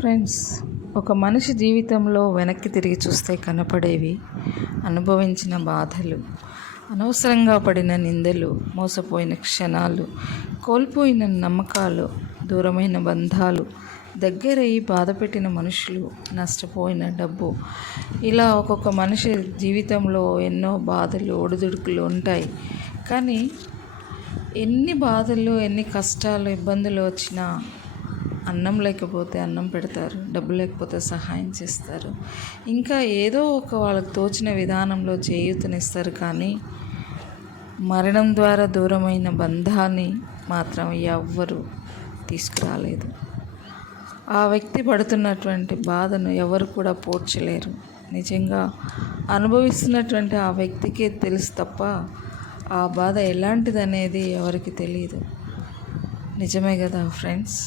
Friends, ఒక మనిషి జీవితంలో వెనక్కి తిరిగి చూస్తే కనపడేవి అనుభవించిన బాధలు, అనవసరంగా పడిన నిందలు, మోసపోయిన క్షణాలు, కోల్పోయిన నమ్మకాలు, దూరమైన బంధాలు, దగ్గరై బాధపెట్టిన మనుషులు, నష్టపోయిన డబ్బు. ఇలా ఒక్కొక్క మనిషి జీవితంలో ఎన్నో బాధలు, ఒడిదుడుకులు ఉంటాయి. కానీ ఎన్ని బాధలు, ఎన్ని కష్టాలు, ఇబ్బందులు వచ్చినా అన్నం లేకపోతే అన్నం పెడతారు, డబ్బు లేకపోతే సహాయం చేస్తారు, ఇంకా ఏదో ఒక వాళ్ళకు తోచిన విధానంలో చేయూతనిస్తారు. కానీ మరణం ద్వారా దూరమైన బంధాన్ని మాత్రం ఎవ్వరు తీసుకురాలేదు. ఆ వ్యక్తి పడుతున్నటువంటి బాధను ఎవరు కూడా పోడ్చలేరు. నిజంగా అనుభవిస్తున్నటువంటి ఆ వ్యక్తికే తెలుసు తప్ప ఆ బాధ ఎలాంటిదనేది ఎవరికి తెలియదు. నిజమే కదా ఫ్రెండ్స్?